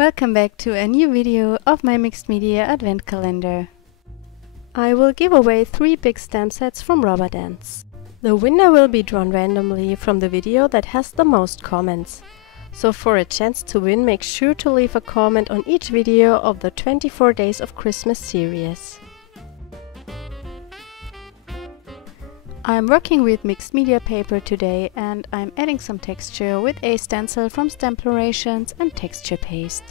Welcome back to a new video of my mixed media advent calendar. I will give away 3 big stamp sets from Rubber Dance. The winner will be drawn randomly from the video that has the most comments. So for a chance to win, make sure to leave a comment on each video of the 24 Days of Christmas series. I'm working with mixed media paper today and I'm adding some texture with a stencil from STAMPlorations and texture paste.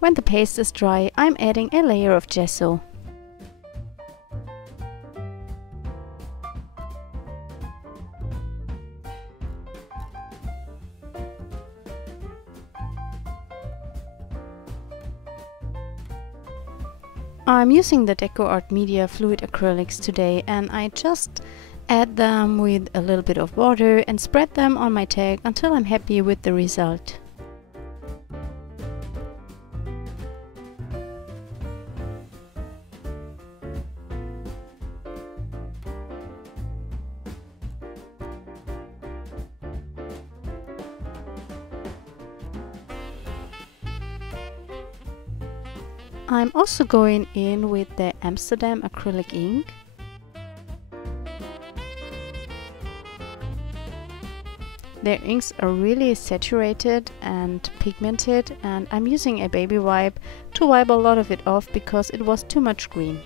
When the paste is dry, I'm adding a layer of gesso. I'm using the DecoArt Media Fluid Acrylics today and I just add them with a little bit of water and spread them on my tag until I'm happy with the result. I'm also going in with the Amsterdam Acryl Ink. Their inks are really saturated and pigmented, and I'm using a baby wipe to wipe a lot of it off because it was too much green.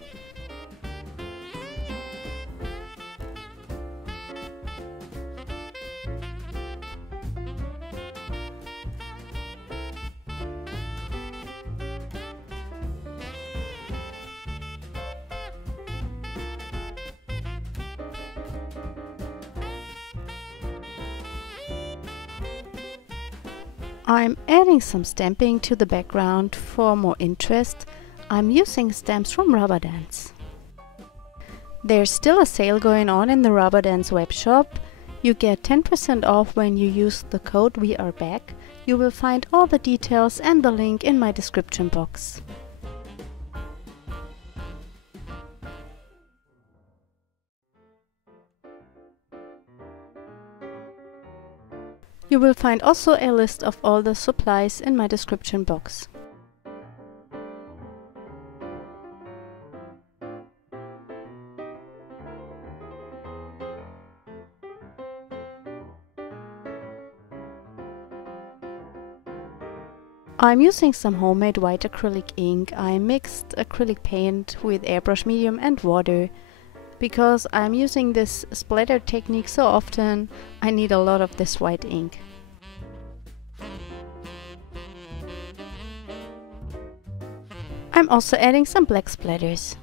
I'm adding some stamping to the background for more interest. I'm using stamps from Rubber Dance. There's still a sale going on in the Rubber Dance webshop. You get 10% off when you use the code We Are Back. You will find all the details and the link in my description box. You will find also a list of all the supplies in my description box. I'm using some homemade white acrylic ink. I mixed acrylic paint with airbrush medium and water. Because I'm using this splatter technique so often, I need a lot of this white ink. I'm also adding some black splatters.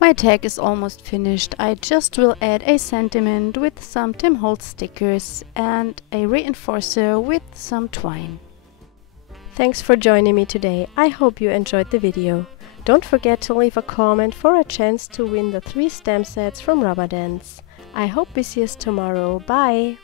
My tag is almost finished. I just will add a sentiment with some Holtz stickers and a reinforcer with some twine. Thanks for joining me today. I hope you enjoyed the video. Don't forget to leave a comment for a chance to win the 3 stamp sets from Rubber Dance. I hope we see us tomorrow. Bye!